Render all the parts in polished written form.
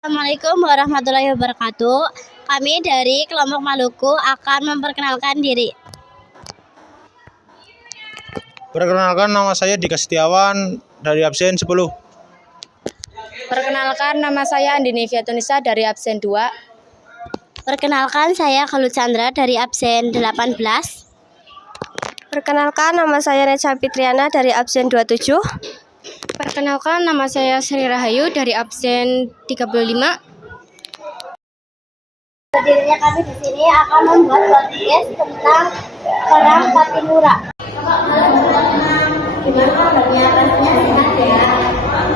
Assalamualaikum warahmatullahi wabarakatuh. Kami dari kelompok Maluku akan memperkenalkan diri. Perkenalkan, nama saya Dika Setiawan dari absen 10. Perkenalkan, nama saya Andini Fiatunisa dari absen 2. Perkenalkan, saya Khalut Chandra dari absen 18. Perkenalkan, nama saya Neca Fitriana dari absen 27. Perkenalkan, nama saya Sri Rahayu dari absen 35. Berdirinya kami di sini akan membuat podcast tentang perang Pattimura. Gimana kabarnya? Pastinya sehat ya.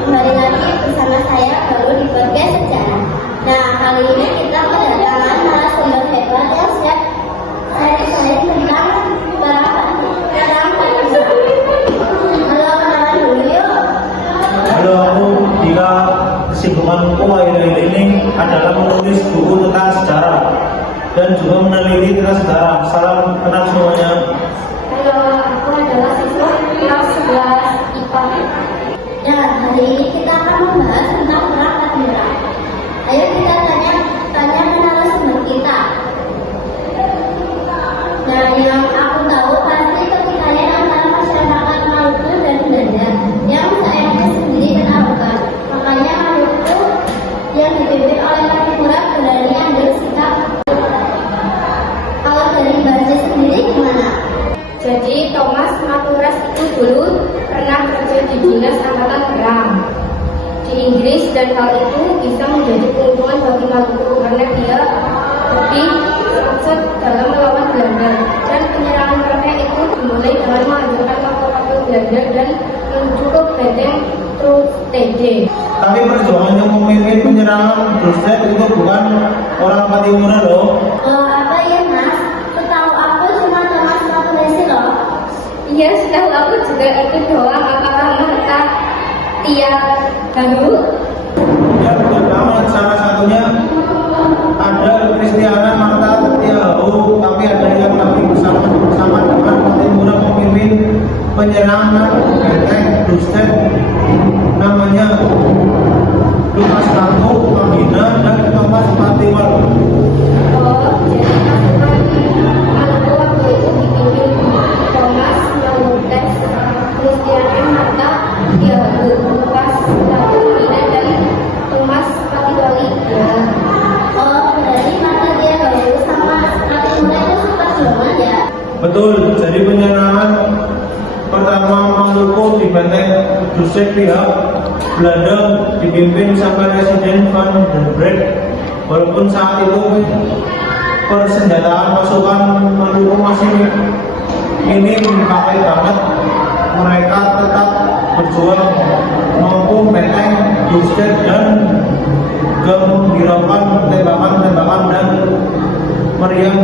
Kembali lagi bersama saya baru di podcast sejarah. Nah, kali ini kita kedatangan narasumber hebat yang siap sharing tentang perang Pattimura. Halo, kenalan dulu yuk. Halo, aku Dika. Kesibukanku akhir-akhir ini adalah menulis buku tentang sejarah dan juga meneliti tentang sejarah. Salam kenal semuanya. Halo, aku adalah siswa kelas 11 IPA. Ya, hari ini kita akan membahas tentang perang Pattimura. Ayo kita tanya narasumber kita. Nah, yang aku tahu pasti pertikaian antara masyarakat Maluku dan Belanda yang sayangnya sendiri dan arogan. Makanya Maluku yang dipimpin oleh Pattimura berani ambil sikap. Kalau dari Mbak sendiri gimana? Jadi Thomas Maturas itu dulu pernah kerja di dinas angkatan perang di Inggris, dan hal itu bisa menjadi keuntungan bagi Maluku karena dia lebih sukses dalam melawan Belanda, dan penyerangan mereka itu dimulai dengan menghancurkan kapal-kapal Belanda dan menuju ke benteng Trustede. Tapi perjuangan yang memimpin penyerangan Trustede itu bukan orang Pattimura loh. Apa ya Mas? Setahu aku cuma Thomas Maturas loh. Iya, setahu aku juga itu doang. Apakah mereka tiap baru? Ya, betul banget. Salah satunya ada Kristiana Marta Tiahu, tapi ada yang lebih bersama dengan Pattimura memimpin penyerangan benteng Trustede, namanya Lukas Tanto, Mangina, dan Thomas Pattimura. Oh, jadi pasukan Maluku waktu itu dipimpin Thomas Maturas, Kristiana Marta Tiahu, Lukas Tanto, Mangina, dan Thomas Pattimura. Ya. Berarti mata dia baru sama Pattimura itu sempat berlawan ya? Betul, jadi penyerangan pertama Maluku di benteng Trustede pihak Belanda dipimpin sama Residen Van den Broek. Walaupun saat itu persenjataan pasukan Maluku masih minim dipakai banget, mereka tetap berjuang mampu benteng Trustede dan menghiraukan tembakan-tembakan dan meriam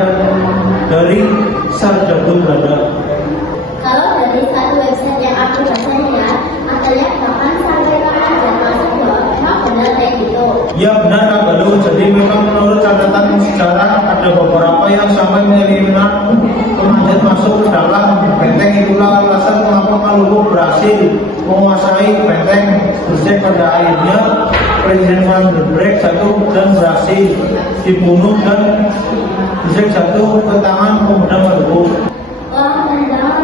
dari sergatu Belanda. Kalau dari satu website yang aku baca ya, ada yang bahkan sampai pernah masuk bahwa memang benar kayak gitu. Ya benar Kak Balu, jadi memang menurut catatan sejarah ada beberapa yang sampai menerima kemudian masuk ke dalam benteng. Itulah alasan mengapa Maluku berhasil menguasai benteng Trustede. Pada akhirnya Presiden Van den Broek jatuh dan berhasil dibunuh, dan Trustede jatuh ke tangan pemuda Maluku.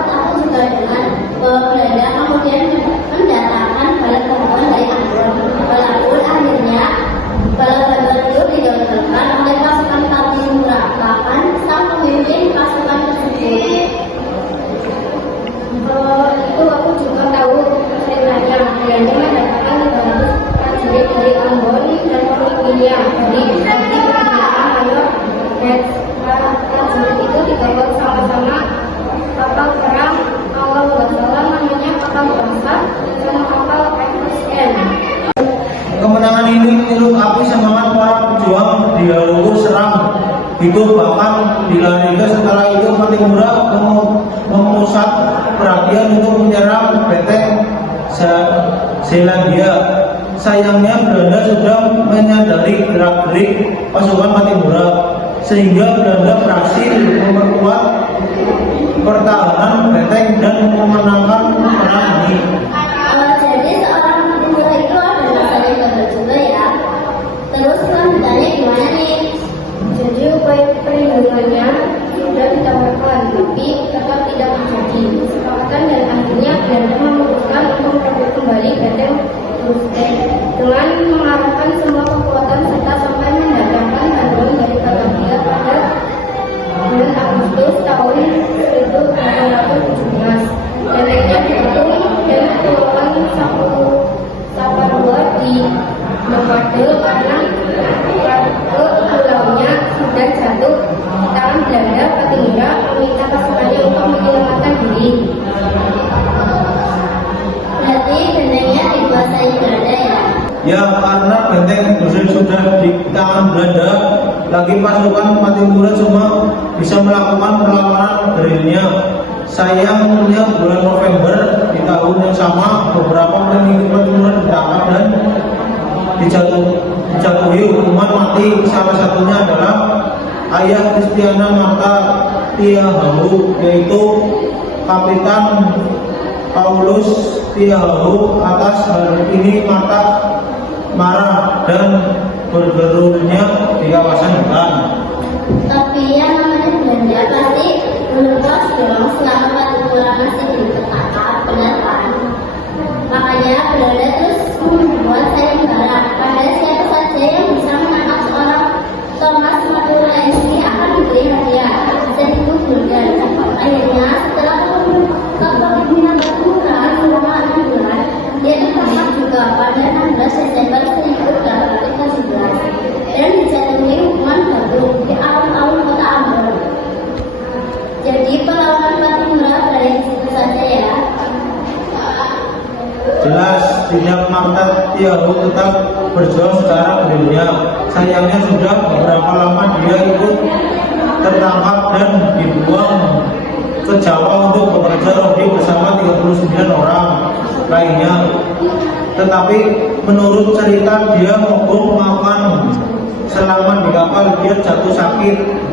Aku juga dengar bahwa Belanda kemudian mendatangkan bala bantuan dari Ambon. Walaupun akhirnya bala bantuan itu digagalkan oleh pasukan Pattimura. Bahkan sang pemimpin pasukan tersebut. Itu aku juga tahu ceritanya. Belanda mendatangkan 300 prajurit dari Ambon dan Purwokerto. Jadi perkiraan mayor prajurit itu digabung sama-sama kapal perang kalau nggak salah namanya kapal Bangsa sama kapal FSN. Kemenangan ini dilengkapi semangat para pejuang di Maluku serang itu, bahkan dilarikan. Setelah itu Pattimura memusat perhatian untuk menyerang benteng Zeelandia. Sayangnya Belanda sudah menyadari gerak-gerik pasukan Pattimura, sehingga Belanda berhasil memperkuat pertahanan benteng dan memenangkan perang ini. Jadi seorang Pattimura itu adalah saling juga ya. Terus kelanjutannya gimana nih? Jadi upaya perlindungannya sudah ditawarkan, tapi tetap tidak terjadi kesepakatan dan akhirnya Belanda memutuskan untuk merebut kembali benteng Brunswick dengan mengarahkan semua kekuatan serta sampai mendatangkan bantuan dari Batavia pada bulan Agustus tahun 1817. Bentengnya dihitung dan kepulauan Saparua di Nevada karena pulaunya sudah jatuh di tangan Belanda. Pattimura meminta pasukannya untuk menyelamatkan diri. Berarti bentengnya dikuasai Belanda ya? Ya, karena benteng Brunswick sudah di tangan Belanda, lagi pasukan Pattimura cuma bisa melakukan perlawanan gerilya. Sayangnya bulan November di tahun yang sama, beberapa pengikut Pattimura ditangkap dan dijatuhi hukuman mati. Salah satunya adalah ayah Kristiana Martha Tiahahu, yaitu Kapitan Paulus Tiahahu. Atas hal ini Martha marah dan bergerulnya di kawasan hutan. Tapi yang namanya Belanda pasti melupas dong selama Pattimura masih ditangkap, benar kan? Makanya Belanda terus membuat sayembara pada siapa saja yang bisa menangkap seorang Thomas Maturensi akan diberi hadiah. Jadi bulan. Akhirnya setelah kepemimpinan Pattimura selama 6 bulan, dia ditangkap juga pada 16 Desember 1817 dan dijatuhi hukuman gantung di alun-alun kota Ambon. Jadi perlawanan Pattimura berada di situ saja ya. Jelas, sejak Martha Tiahahu tetap berjuang secara gerilya. Sayangnya sudah beberapa lama dia ikut tertangkap dan dibuang ke Jawa untuk bekerja rodi bersama 39 orang lainnya. Tetapi menurut cerita dia mogok makan selama di kapal, dia jatuh sakit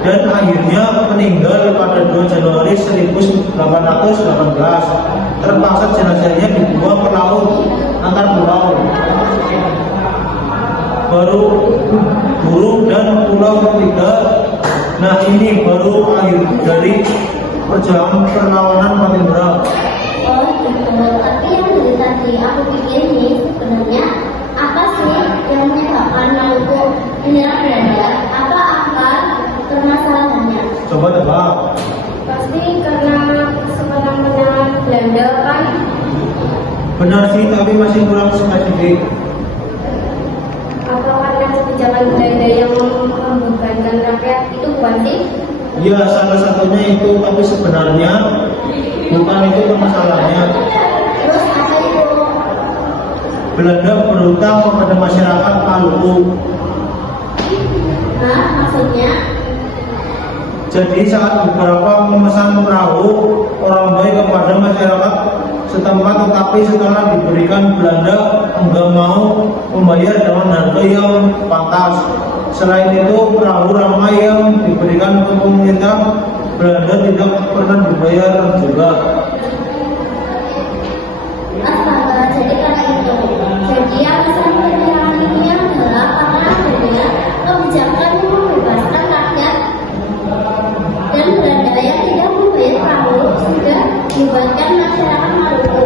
dan akhirnya meninggal pada 2 Januari 1818. Terpaksa jenazahnya dibuang ke laut antar pulau. Baru burung dan pulau ketiga. Nah, ini baru akhir dari perjuangan perlawanan Pattimura. Oh gitu, tapi yang dari tadi aku pikir nih sebenarnya apa sih yang menyebabkan Maluku menyerang Belanda? Apa akar permasalahannya? Coba tebak. Pasti karena semenang-menangan Belanda kan. Benar sih, tapi masih kurang spesifik. Apa karena kebijakan Belanda yang membebankan rakyat itu bukan sih? Ya, salah satunya itu, tapi sebenarnya bukan itu permasalahannya. Terus apa itu? Belanda berhutang kepada masyarakat Maluku. Nah, maksudnya? Jadi saat beberapa memesan perahu orang baik kepada masyarakat setempat, tetapi setelah diberikan Belanda enggak mau membayar dengan harga yang pantas. Selain itu, perahu ramai yang diberikan ke pemerintah Belanda tidak pernah dibayar juga. Astaga, jadi karena itu. Jadi alasan penyerangan ini adalah karena adanya kebijakan yang membebaskan rakyat dan Belanda yang tidak membayar perahu sudah melibatkan masyarakat Maluku.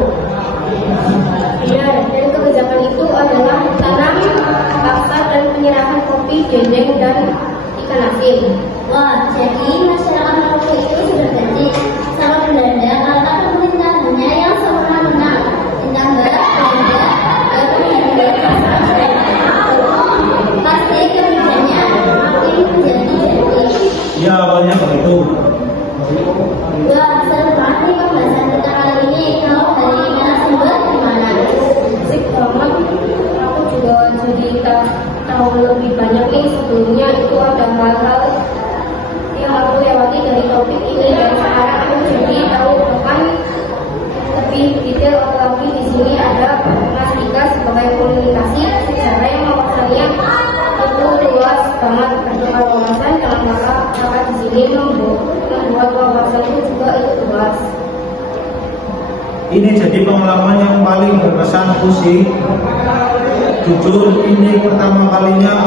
Iya, dan kebijakan itu adalah tanam paksa dan penyerahan kopi, dendeng, dan ikan asin. Wah, jadi masyarakat Maluku itu sudah janji sama Belanda karena pemerintahannya yang sewenang-wenang. Ditambah Belanda baru membuat pasti kebijakannya makin menjadi-jadi. Ya, awalnya begitu. Wah, seru banget nih pembahasan kita kali ini. Kalau dari narasumber gimana? Asik banget. Aku juga jadi tahu lebih banyak nih. Sebelumnya itu ada hal-hal yang aku lewati dari topik ini, dan sekarang aku jadi tahu bahkan lebih detail. Apalagi di sini ada Mas Dika sebagai komunikasi sejarah yang wawasannya itu luas banget, bertukar wawasan dalam maka di sini membuat wawasan itu juga itu luas. Ini jadi pengalaman yang paling berkesanku sih. Jujur ini pertama kalinya